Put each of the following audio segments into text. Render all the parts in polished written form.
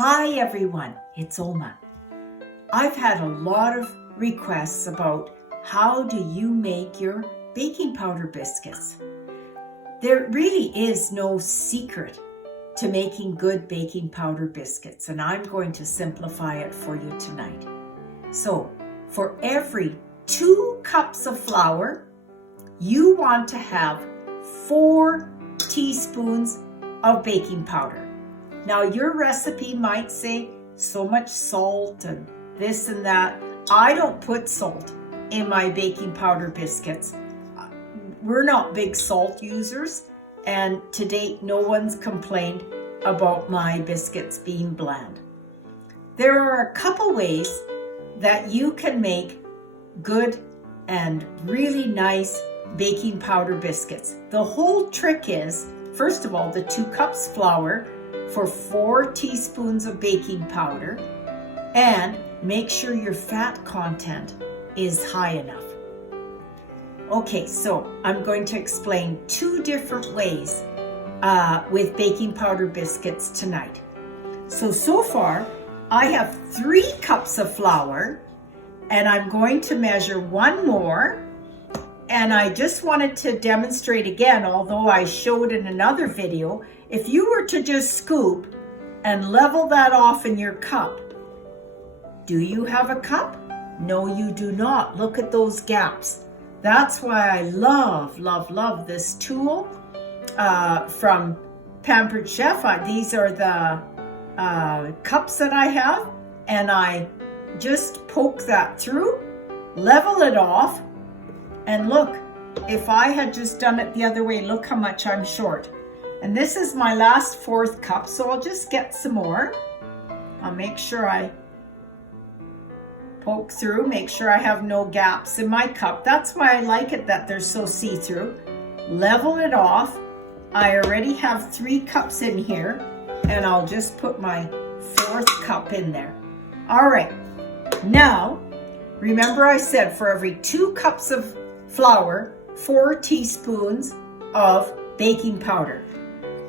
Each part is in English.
Hi everyone, it's Oma. I've had a lot of requests about how do you make your baking powder biscuits. There really is no secret to making good baking powder biscuits, and I'm going to simplify it for you tonight. So, for every 2 cups of flour, you want to have 4 teaspoons of baking powder. Now, your recipe might say so much salt and this and that. I don't put salt in my baking powder biscuits. We're not big salt users, and to date, no one's complained about my biscuits being bland. There are a couple ways that you can make good and really nice baking powder biscuits. The whole trick is, first of all, the 2 cups flour for 4 teaspoons of baking powder, and make sure your fat content is high enough. Okay, so I'm going to explain 2 different ways with baking powder biscuits tonight. So far, I have 3 cups of flour, and I'm going to measure 1 more. And I just wanted to demonstrate again, although I showed in another video, if you were to just scoop and level that off in your cup, do you have a cup? No, you do not. Look at those gaps. That's why I love this tool from Pampered Chef. These are the cups that I have, and I just poke that through, level it off, and look, if I had just done it the other way, look how much I'm short. And this is my last 4th cup, so I'll just get some more. I'll make sure I poke through, make sure I have no gaps in my cup. That's why I like it that they're so see-through. Level it off. I already have 3 cups in here, and I'll just put my 4th cup in there. All right, now, remember I said for every 2 cups of flour, 4 teaspoons of baking powder.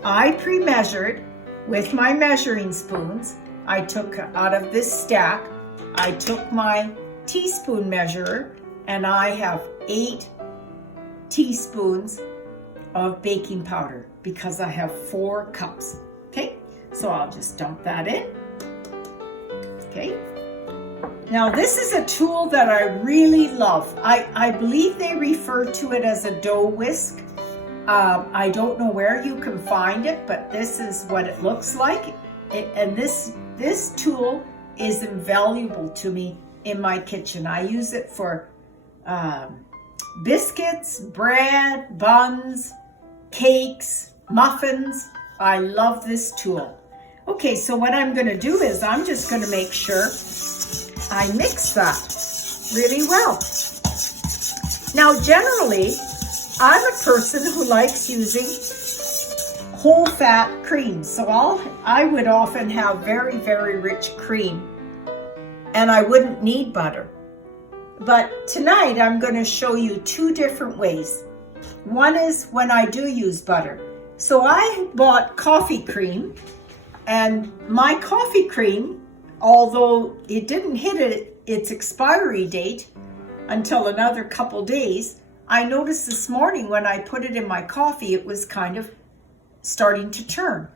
I pre-measured with my measuring spoons. I took out of this stack, I took my teaspoon measurer, and I have 8 teaspoons of baking powder because I have 4 cups. Okay, so I'll just dump that in. Okay. Now, this is a tool that I really love. I believe they refer to it as a dough whisk. I don't know where you can find it, but this is what it looks like. And this tool is invaluable to me in my kitchen. I use it for biscuits, bread, buns, cakes, muffins. I love this tool. Okay, so what I'm going to do is I'm just going to make sure I mix that really well. Now, generally, I'm a person who likes using whole fat cream. So I would often have very, very rich cream, and I wouldn't need butter. But tonight, I'm going to show you 2 different ways. One is when I do use butter. So I bought coffee cream, and my coffee cream, although it didn't hit its expiry date until another couple days, I noticed this morning when I put it in my coffee, it was kind of starting to turn.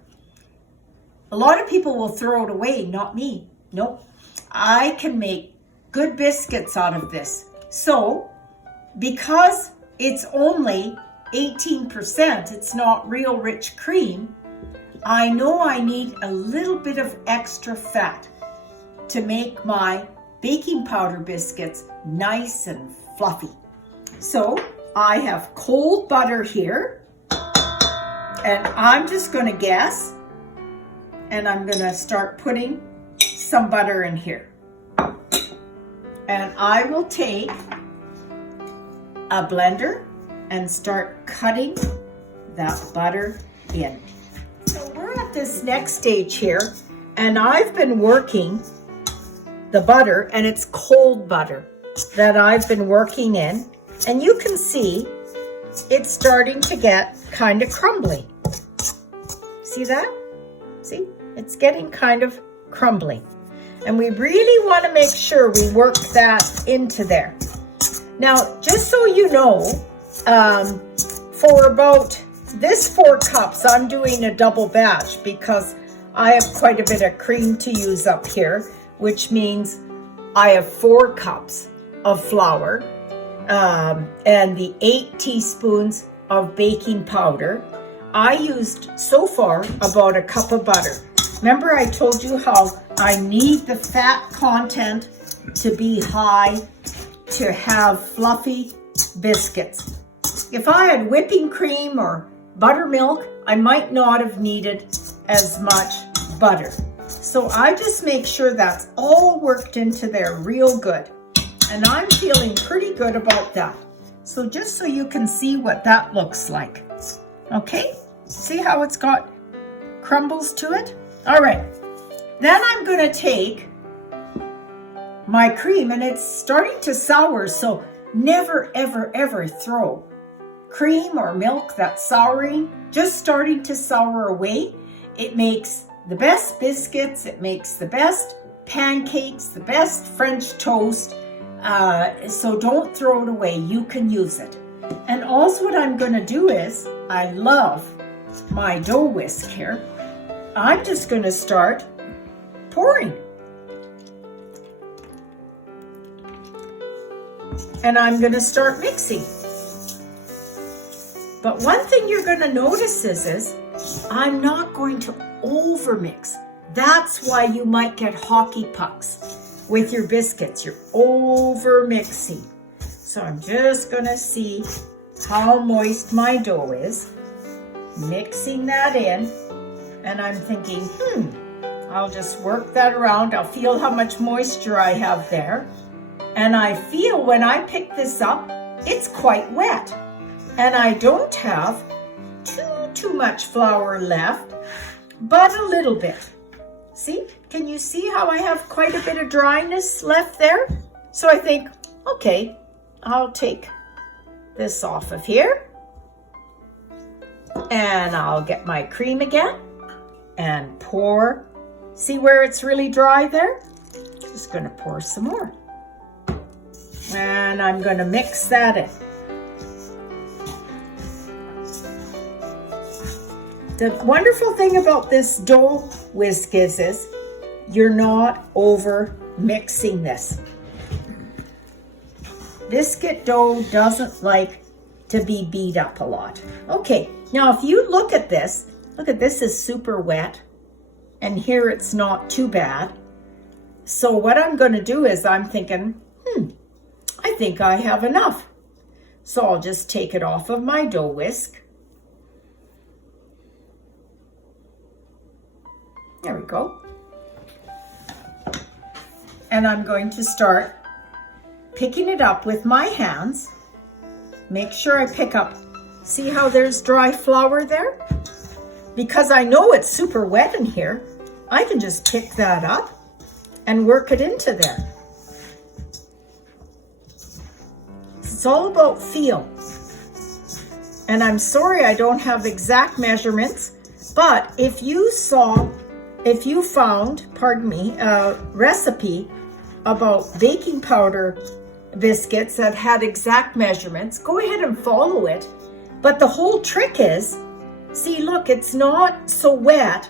A lot of people will throw it away, not me. Nope. I can make good biscuits out of this. So, because it's only 18%, it's not real rich cream, I know I need a little bit of extra fat to make my baking powder biscuits nice and fluffy. So I have cold butter here, and I'm just going to guess, and I'm going to start putting some butter in here. And I will take a blender and start cutting that butter in. So we're at this next stage here, and I've been working the butter, and it's cold butter that I've been working in, and you can see it's starting to get kind of crumbly. See that? See? It's getting kind of crumbling. And we really want to make sure we work that into there. Now, just so you know, for about this 4 cups, I'm doing a double batch because I have quite a bit of cream to use up here, which means I have 4 cups of flour and the 8 teaspoons of baking powder. I used so far about a cup of butter. Remember I told you how I need the fat content to be high to have fluffy biscuits. If I had whipping cream or buttermilk, I might not have needed as much butter. So I just make sure that's all worked into there real good. And I'm feeling pretty good about that. So just so you can see what that looks like. Okay, see how it's got crumbles to it? All right, then I'm gonna take my cream, and it's starting to sour, so never, ever, ever throw cream or milk that's souring, just starting to sour away. It makes the best biscuits, it makes the best pancakes, the best French toast, so don't throw it away, you can use it. And also what I'm gonna do is, I love my dough whisk here. I'm just gonna start pouring. And I'm gonna start mixing. But one thing you're gonna notice is I'm not going to over mix. That's why you might get hockey pucks with your biscuits. You're over mixing. So I'm just gonna see how moist my dough is, mixing that in, and I'm thinking, I'll just work that around. I'll feel how much moisture I have there. And I feel when I pick this up, it's quite wet. And I don't have too much flour left, but a little bit. See, can you see how I have quite a bit of dryness left there? So I think, okay, I'll take this off of here. And I'll get my cream again and pour. See where it's really dry there? Just gonna pour some more. And I'm gonna mix that in. The wonderful thing about this dough whisk is you're not over mixing this. Biscuit dough doesn't like to be beat up a lot. Okay, now if you look at this is super wet, and here it's not too bad. So what I'm gonna do is I'm thinking, I think I have enough. So I'll just take it off of my dough whisk. There we go. And I'm going to start picking it up with my hands. Make sure I pick up, see how there's dry flour there? Because I know it's super wet in here, I can just pick that up and work it into there. It's all about feel. And I'm sorry I don't have exact measurements, but if you found, a recipe about baking powder biscuits that had exact measurements, go ahead and follow it. But the whole trick is, see, look, it's not so wet.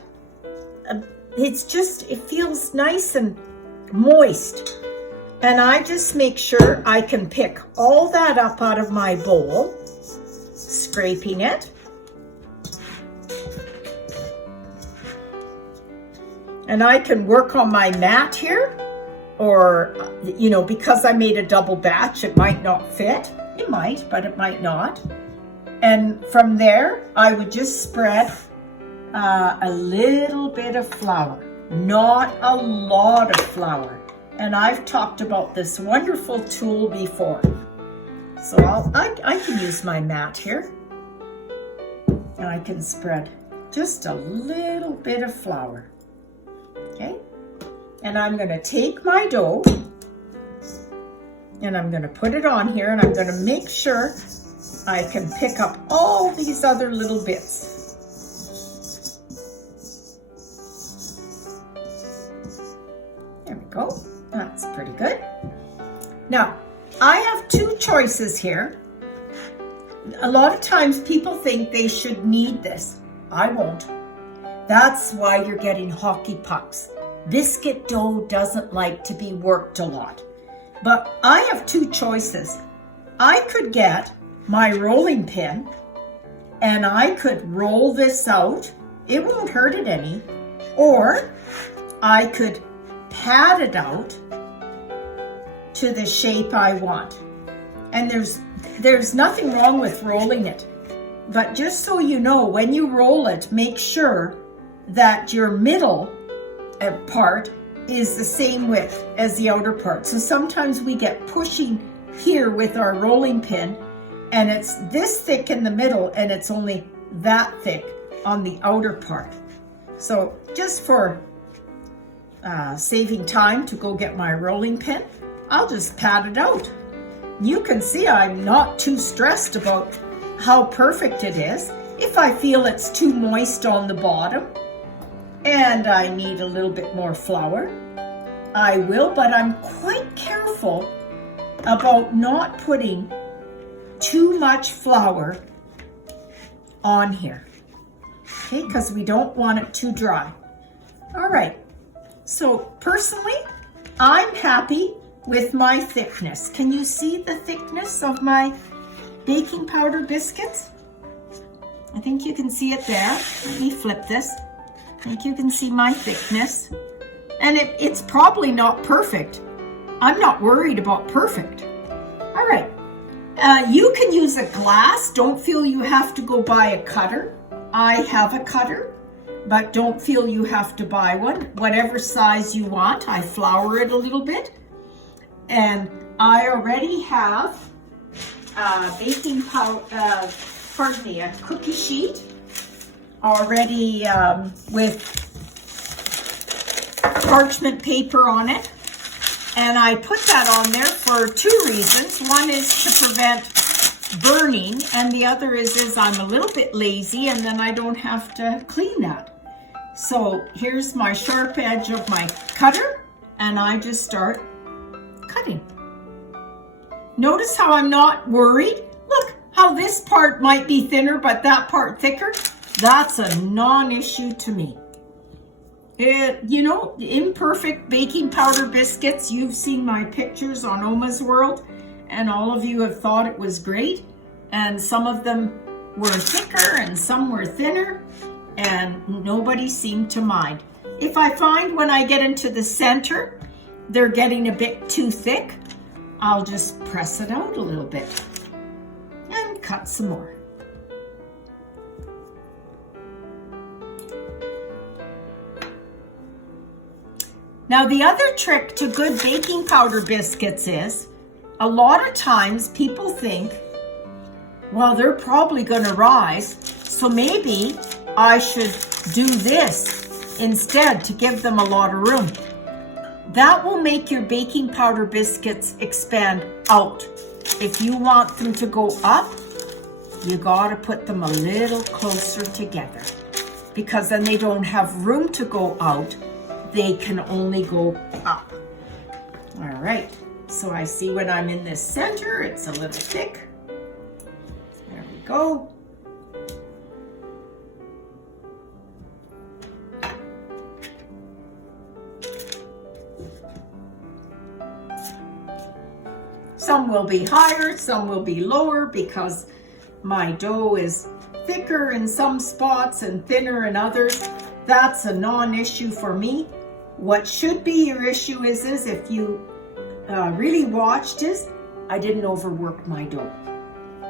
It feels nice and moist. And I just make sure I can pick all that up out of my bowl, scraping it. And I can work on my mat here, or, because I made a double batch, it might not fit. It might, but it might not. And from there, I would just spread a little bit of flour, not a lot of flour. And I've talked about this wonderful tool before. So I can use my mat here. And I can spread just a little bit of flour. Okay? And I'm going to take my dough and I'm going to put it on here, and I'm going to make sure I can pick up all these other little bits. go. That's pretty good. Now, I have two choices here. A lot of times people think they should knead this. I won't. That's why you're getting hockey pucks. Biscuit dough doesn't like to be worked a lot. But I have two choices. I could get my rolling pin and I could roll this out. It won't hurt it any. Or I could pat it out to the shape I want. And there's nothing wrong with rolling it. But just so you know, when you roll it, make sure that your middle part is the same width as the outer part. So sometimes we get pushing here with our rolling pin and it's this thick in the middle and it's only that thick on the outer part. So just for saving time to go get my rolling pin, I'll just pat it out. You can see I'm not too stressed about how perfect it is. If I feel it's too moist on the bottom and I need a little bit more flour, I will, but I'm quite careful about not putting too much flour on here, okay, because we don't want it too dry. All right, so personally, I'm happy with my thickness. Can you see the thickness of my baking powder biscuits? I think you can see it there. Let me flip this. I think you can see my thickness. And it's probably not perfect. I'm not worried about perfect. All right. You can use a glass. Don't feel you have to go buy a cutter. I have a cutter, but don't feel you have to buy one. Whatever size you want. I flour it a little bit. And I already have baking powder, a cookie sheet already with parchment paper on it. And I put that on there for two reasons. One is to prevent burning, and the other is I'm a little bit lazy and then I don't have to clean that. So here's my sharp edge of my cutter and I just start cutting. Notice how I'm not worried. Look how this part might be thinner, but that part thicker. That's a non-issue to me. You know, imperfect baking powder biscuits. You've seen my pictures on Oma's World, and all of you have thought it was great. And some of them were thicker and some were thinner, and nobody seemed to mind. If I find when I get into the center, they're getting a bit too thick, I'll just press it out a little bit and cut some more. Now the other trick to good baking powder biscuits is, a lot of times people think, well, they're probably going to rise, so maybe I should do this instead to give them a lot of room. That will make your baking powder biscuits expand out. If you want them to go up, you got to put them a little closer together, because then they don't have room to go out. They can only go up. All right, so I see when I'm in this center, it's a little thick. There we go. Some will be higher, some will be lower, because my dough is thicker in some spots and thinner in others. That's a non-issue for me. What should be your issue is if you really watched this, I didn't overwork my dough.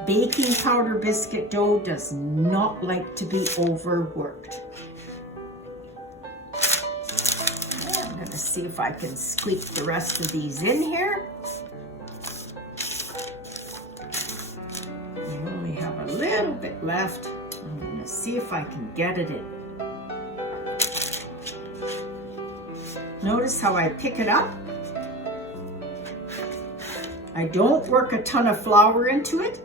Baking powder biscuit dough does not like to be overworked. I'm going to see if I can squeak the rest of these in here. I only have a little bit left. I'm going to see if I can get it in. Notice how I pick it up. I don't work a ton of flour into it,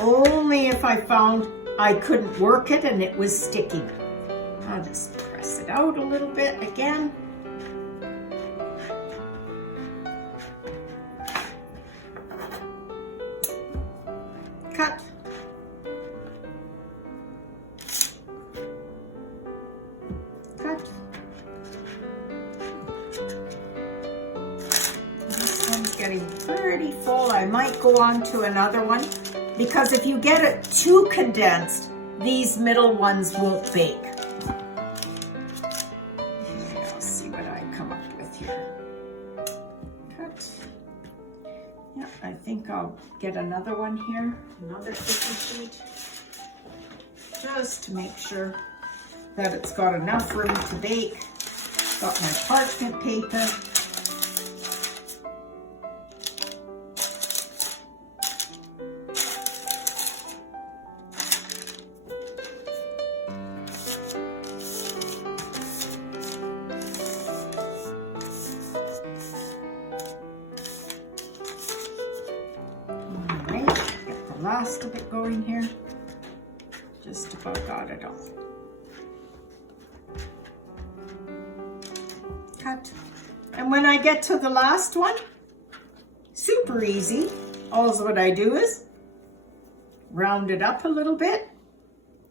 only if I found I couldn't work it and it was sticking. I'll just press it out a little bit again. getting pretty full. I might go on to another one because if you get it too condensed, these middle ones won't bake. Okay, I'll see what I come up with here. Cut. Yeah, I think I'll get another one here, another cookie sheet, just to make sure that it's got enough room to bake. Got my parchment paper. Alright, get the last of it going here. Just about got it all. Cut. And when I get to the last one, super easy. All what I do is round it up a little bit.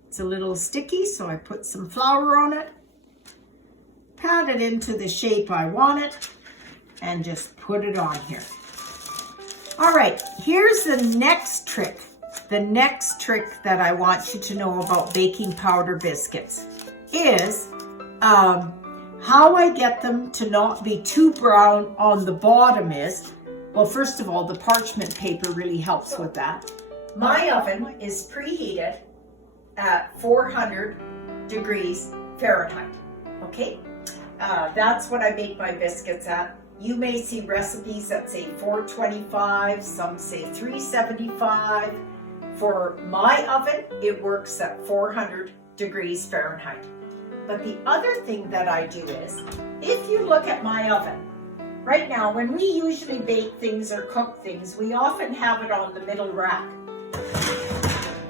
It's a little sticky, so I put some flour on it, pat it into the shape I want it, and just put it on here. All right, here's the next trick. The next trick that I want you to know about baking powder biscuits is how I get them to not be too brown on the bottom is, well, first of all, the parchment paper really helps with that. My oven is preheated at 400 degrees Fahrenheit, okay? That's what I bake my biscuits at. You may see recipes that say 425, some say 375. For my oven, it works at 400 degrees Fahrenheit. But the other thing that I do is, if you look at my oven, right now, when we usually bake things or cook things, we often have it on the middle rack.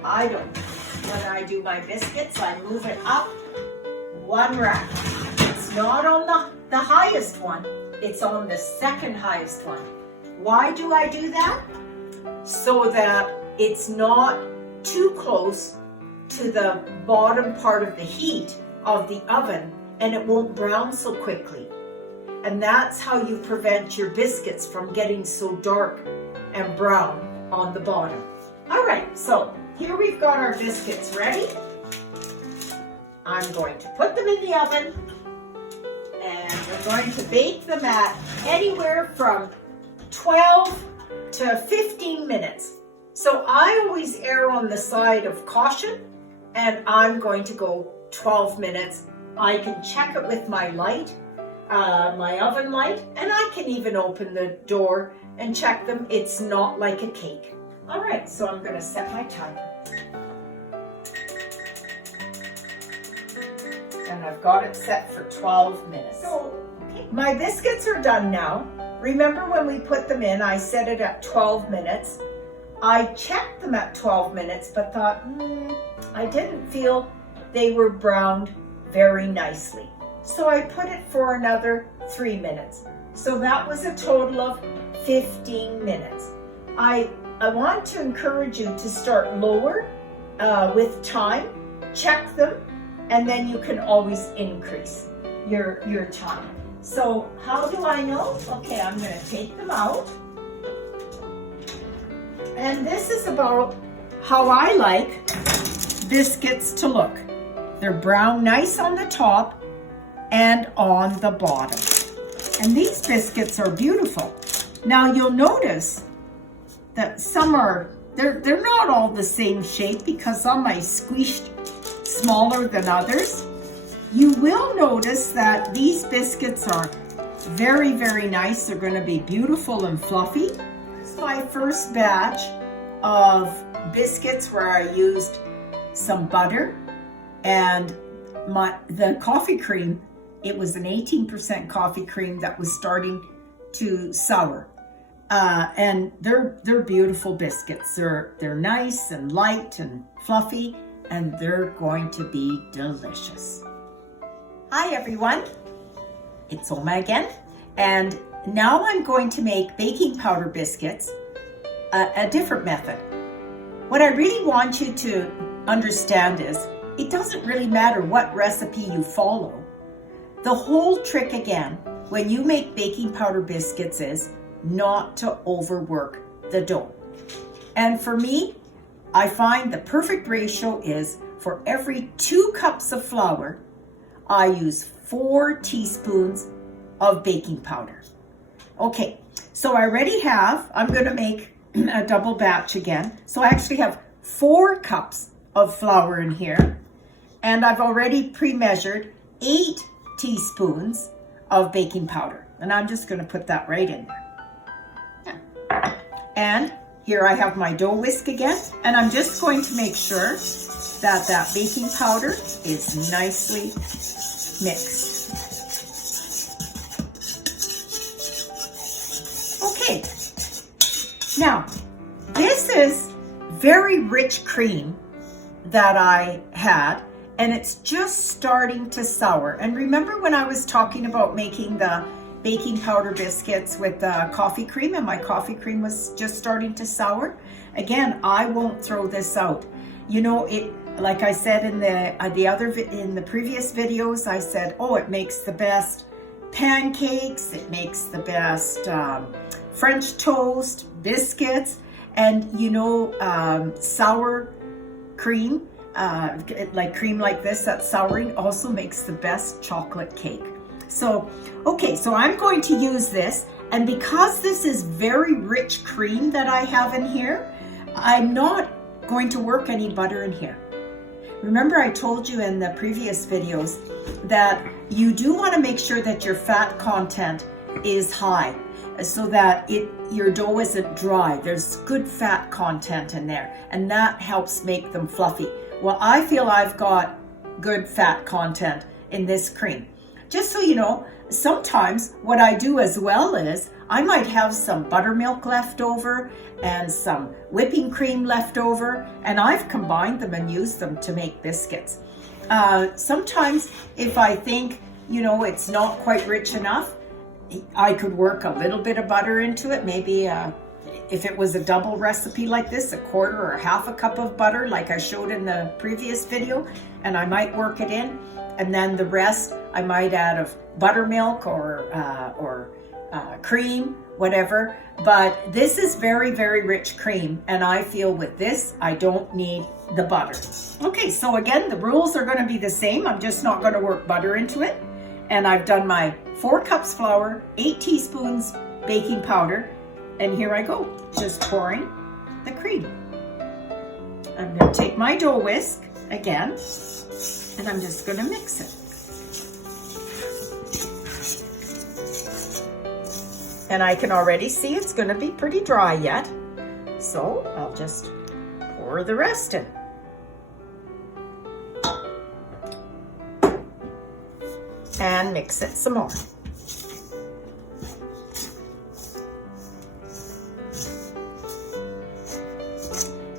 I don't. When I do my biscuits, I move it up one rack. It's not on the highest one, it's on the second highest one. Why do I do that? So that it's not too close to the bottom part of the heat of the oven and it won't brown so quickly. And that's how you prevent your biscuits from getting so dark and brown on the bottom. All right, so here we've got our biscuits ready. I'm going to put them in the oven and we're going to bake them at anywhere from 12 to 15 minutes. So I always err on the side of caution and I'm going to go 12 minutes. I can check it with my light, my oven light, and I can even open the door and check them. It's not like a cake. All right, so I'm going to set my timer. And I've got it set for 12 minutes. So, okay. My biscuits are done now. Remember when we put them in, I set it at 12 minutes. I checked them at 12 minutes, but thought, I didn't feel they were browned very nicely. So I put it for another 3 minutes. So that was a total of 15 minutes. I want to encourage you to start lower with time, check them, and then you can always increase your time. So how do I know? Okay, I'm going to take them out. And this is about how I like biscuits to look. They're brown nice on the top and on the bottom. And these biscuits are beautiful. Now you'll notice that some they're not all the same shape because some I squished smaller than others. You will notice that these biscuits are very, very nice. They're going to be beautiful and fluffy. This is my first batch of biscuits where I used some butter and the coffee cream. It was an 18% coffee cream that was starting to sour. And they're beautiful biscuits. They're nice and light and fluffy, and they're going to be delicious. Hi everyone, it's Oma again, and now I'm going to make baking powder biscuits a different method. What I really want you to understand is it doesn't really matter what recipe you follow. The whole trick again, when you make baking powder biscuits is not to overwork the dough. And for me, I find the perfect ratio is for every 2 cups of flour, I use 4 teaspoons of baking powder. Okay, so I already have, I'm going to make a double batch again. So I actually have 4 cups of flour in here, and I've already pre-measured 8 teaspoons of baking powder. And I'm just going to put that right in there. Yeah. And here I have my dough whisk again, and I'm just going to make sure that that baking powder is nicely mixed. Okay, now this is very rich cream that I had, and it's just starting to sour. And remember when I was talking about making the baking powder biscuits with the coffee cream, and my coffee cream was just starting to sour? Again, I won't throw this out. You know, it, like I said in the previous videos, I said, oh, it makes the best pancakes, it makes the best French toast, biscuits, and you know, sour cream, like cream like this that's souring, also makes the best chocolate cake. So, okay, so I'm going to use this, and because this is very rich cream that I have in here, I'm not going to work any butter in here. Remember, I told you in the previous videos that you do want to make sure that your fat content is high so that your dough isn't dry. There's good fat content in there, and that helps make them fluffy. Well, I feel I've got good fat content in this cream. Just so you know, sometimes what I do as well is I might have some buttermilk left over and some whipping cream left over, and I've combined them and used them to make biscuits. Sometimes if I think, you know, it's not quite rich enough, I could work a little bit of butter into it. Maybe if it was a double recipe like this, 1/4 or 1/2 cup of butter like I showed in the previous video, and I might work it in. And then the rest I might add of buttermilk or cream, whatever. But this is very, very rich cream, and I feel with this, I don't need the butter. Okay, so again, the rules are going to be the same. I'm just not going to work butter into it. And I've done my 4 cups flour, 8 teaspoons baking powder, and here I go, just pouring the cream. I'm going to take my dough whisk again, and I'm just going to mix it. And I can already see it's going to be pretty dry yet, so I'll just pour the rest in. And mix it some more.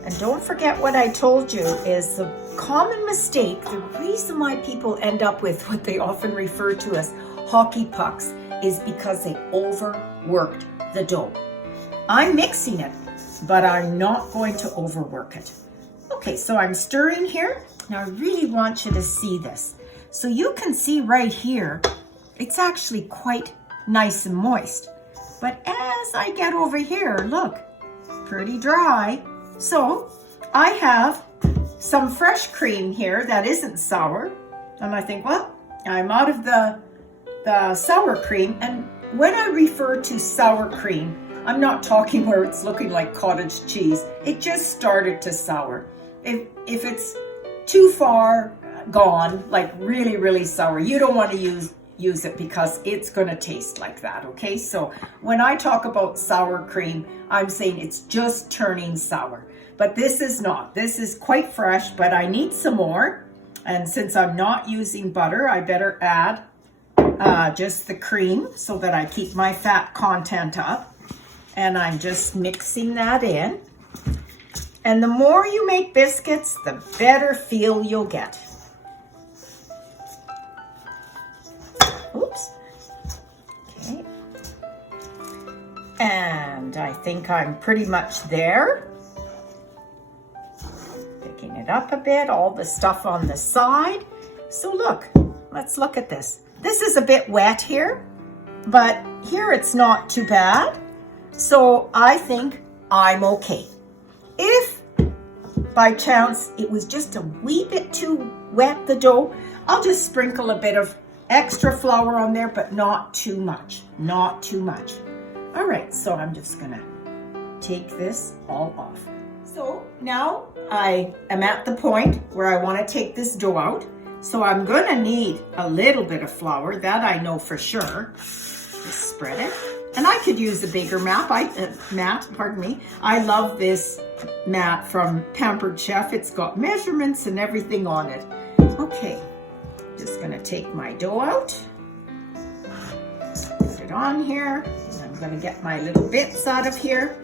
And don't forget what I told you is the common mistake, the reason why people end up with what they often refer to as hockey pucks is because they overworked the dough. I'm mixing it, but I'm not going to overwork it. Okay, so I'm stirring here. Now I really want you to see this. So you can see right here, it's actually quite nice and moist. But as I get over here, look, pretty dry. So I have some fresh cream here that isn't sour. And I think, well, I'm out of the sour cream. And when I refer to sour cream, I'm not talking where it's looking like cottage cheese. It just started to sour. If it's too far gone, like really, really sour, you don't want to use it because it's going to taste like that, okay? So when I talk about sour cream, I'm saying it's just turning sour. But this is not. This is quite fresh, but I need some more. And since I'm not using butter, I better add just the cream so that I keep my fat content up. And I'm just mixing that in. And the more you make biscuits, the better feel you'll get. Oops. Okay. And I think I'm pretty much there. Picking it up a bit, all the stuff on the side. So look, let's look at this. This is a bit wet here, but here it's not too bad. So I think I'm okay. If by chance it was just a wee bit too wet, the dough, I'll just sprinkle a bit of extra flour on there, but not too much, not too much. All right, so I'm just gonna take this all off. So now I am at the point where I want to take this dough out. So I'm gonna need a little bit of flour, that I know for sure. Just spread it. And I could use a bigger mat, pardon me. I love this mat from Pampered Chef. It's got measurements and everything on it. Okay, just gonna take my dough out. Put it on here. And I'm gonna get my little bits out of here.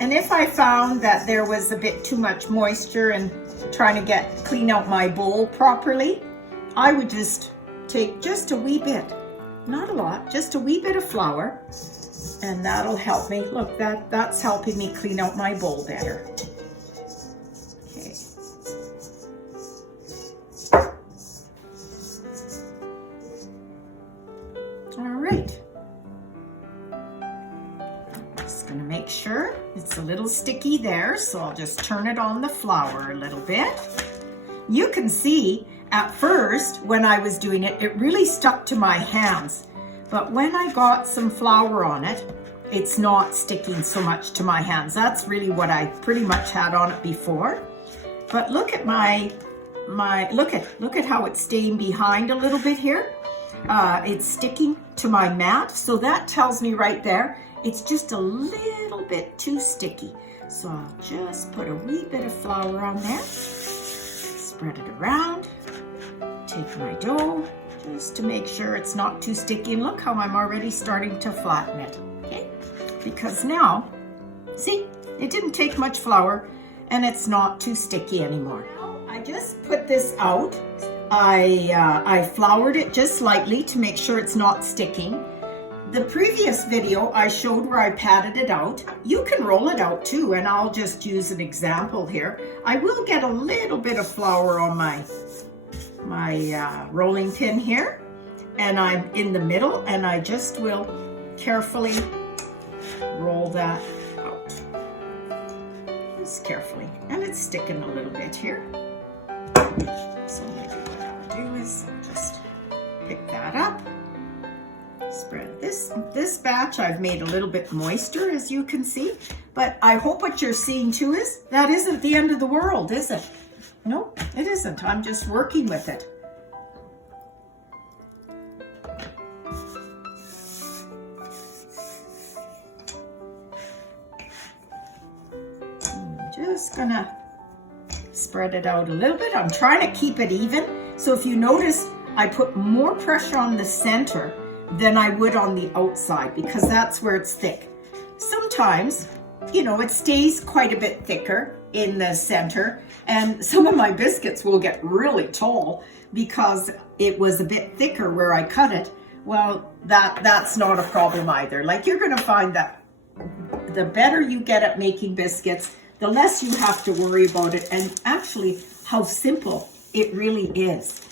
And if I found that there was a bit too much moisture and trying to clean out my bowl properly, I would just take just a wee bit. Not a lot, just a wee bit of flour, and that'll help me. Look, that's helping me clean out my bowl better. Okay. All right. Just gonna make sure it's a little sticky there, so I'll just turn it on the flour a little bit. You can see at first, when I was doing it, it really stuck to my hands. But when I got some flour on it, it's not sticking so much to my hands. That's really what I pretty much had on it before. But look at look at how it's staying behind a little bit here. It's sticking to my mat. So that tells me right there, it's just a little bit too sticky. So I'll just put a wee bit of flour on there. Spread it around. Take my dough just to make sure it's not too sticky. And look how I'm already starting to flatten it, okay? Because now, see, it didn't take much flour and it's not too sticky anymore. I just put this out. I floured it just lightly to make sure it's not sticking. The previous video I showed where I patted it out. You can roll it out too, and I'll just use an example here. I will get a little bit of flour on my rolling pin here, and I'm in the middle, and I just will carefully roll that out. Just carefully, and it's sticking a little bit here. So maybe what I'll do is just pick that up, spread this batch. I've made a little bit moister, as you can see, but I hope what you're seeing too is that isn't the end of the world, is it? No, it isn't. I'm just working with it. I'm just gonna spread it out a little bit. I'm trying to keep it even. So if you notice, I put more pressure on the center than I would on the outside because that's where it's thick. Sometimes, you know, it stays quite a bit thicker in the center, and some of my biscuits will get really tall because it was a bit thicker where I cut it. Well, that's not a problem either. Like, you're going to find that the better you get at making biscuits, the less you have to worry about it, and actually how simple it really is.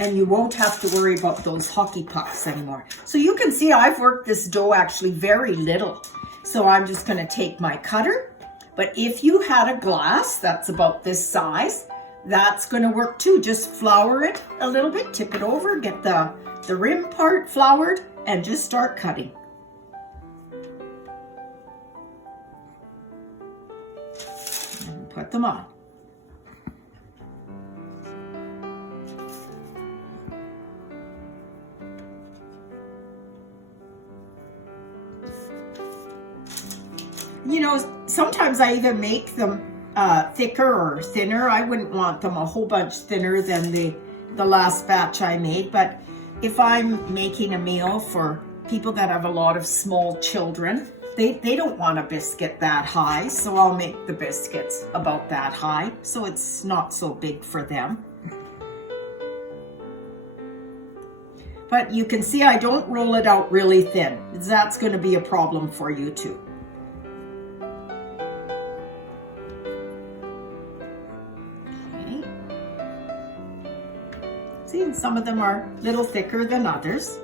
And you won't have to worry about those hockey pucks anymore. So you can see I've worked this dough actually very little. So I'm just going to take my cutter. But if you had a glass that's about this size, that's going to work too. Just flour it a little bit, tip it over, get the rim part floured, and just start cutting. And put them on. You know, sometimes I even make them thicker or thinner. I wouldn't want them a whole bunch thinner than the last batch I made. But if I'm making a meal for people that have a lot of small children, they don't want a biscuit that high. So I'll make the biscuits about that high, so it's not so big for them. But you can see I don't roll it out really thin. That's going to be a problem for you too. See, and some of them are a little thicker than others.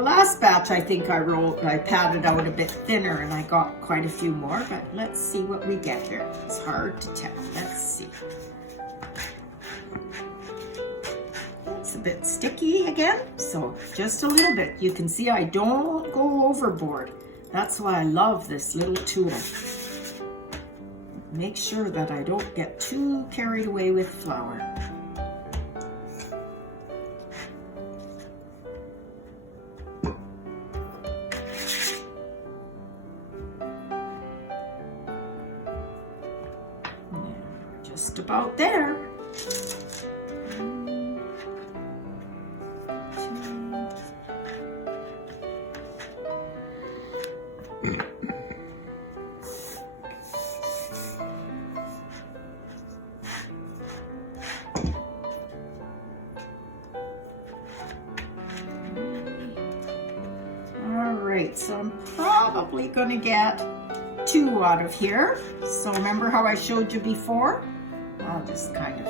The last batch, I think I patted out a bit thinner and I got quite a few more, but let's see what we get here. It's hard to tell. Let's see. It's a bit sticky again, so just a little bit. You can see I don't go overboard. That's why I love this little tool. Make sure that I don't get too carried away with flour. Just about there. All right, so I'm probably gonna get 2 out of here. So remember how I showed you before? I'll just kind of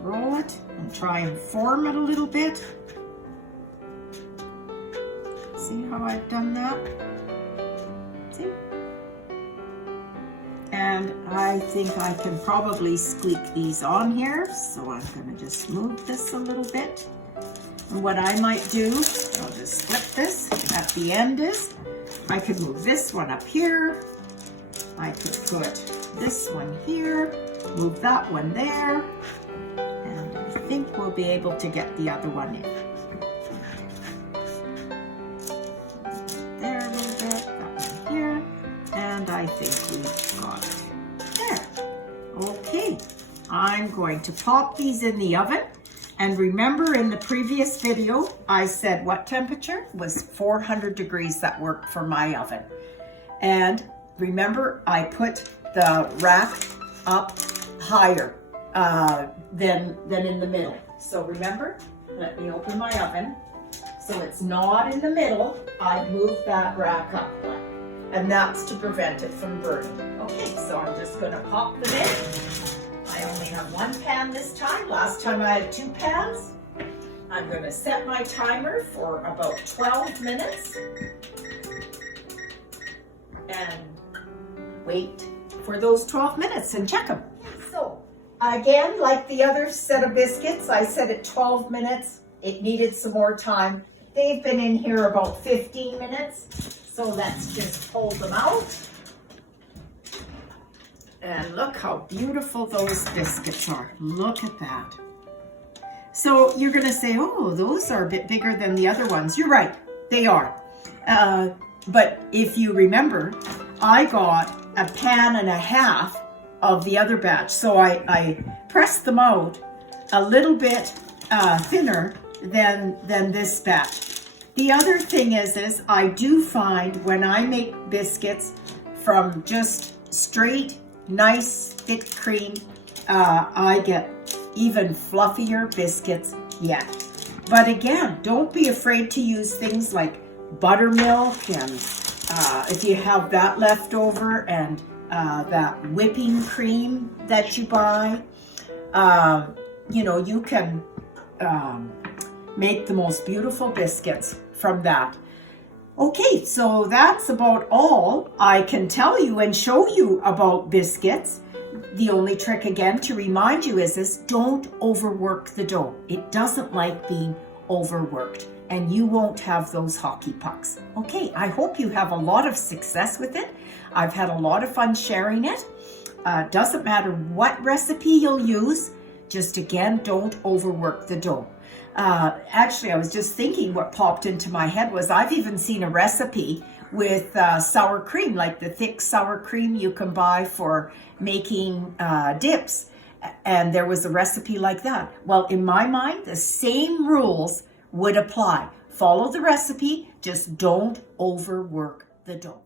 roll it and try and form it a little bit. See how I've done that? See? And I think I can probably squeak these on here. So I'm gonna just move this a little bit. And what I might do, I'll just flip this at the end is, I could move this one up here. I could put this one here, move that one there, and I think we'll be able to get the other one in. There a little bit, that one here, and I think we've got it. There. Okay, I'm going to pop these in the oven. And remember in the previous video, I said what temperature? It was 400 degrees that worked for my oven. And remember, I put the rack up higher than in the middle. So remember, let me open my oven. So it's not in the middle, I moved that rack up. And that's to prevent it from burning. Okay, so I'm just gonna pop them in. I only have 1 pan this time. Last time I had 2 pans. I'm going to set my timer for about 12 minutes and wait for those 12 minutes and check them. So again, like the other set of biscuits, I set it 12 minutes. It needed some more time. They've been in here about 15 minutes. So let's just pull them out. And look how beautiful those biscuits are. Look at that. So you're gonna say, oh, those are a bit bigger than the other ones. You're right, they are. But if you remember, I got 1.5 pans of the other batch. So I pressed them out a little bit thinner than this batch. The other thing is I do find when I make biscuits from just straight nice thick cream, I get even fluffier biscuits yet. But again, don't be afraid to use things like buttermilk, and if you have that left over, and that whipping cream that you buy, you know, you can make the most beautiful biscuits from that. Okay, so that's about all I can tell you and show you about biscuits. The only trick again to remind you is this: don't overwork the dough. It doesn't like being overworked, and you won't have those hockey pucks. Okay, I hope you have a lot of success with it. I've had a lot of fun sharing it. Doesn't matter what recipe you'll use, just again, don't overwork the dough. Actually, I was just thinking, what popped into my head was I've even seen a recipe with sour cream, like the thick sour cream you can buy for making dips. And there was a recipe like that. Well, in my mind, the same rules would apply. Follow the recipe, just don't overwork the dough.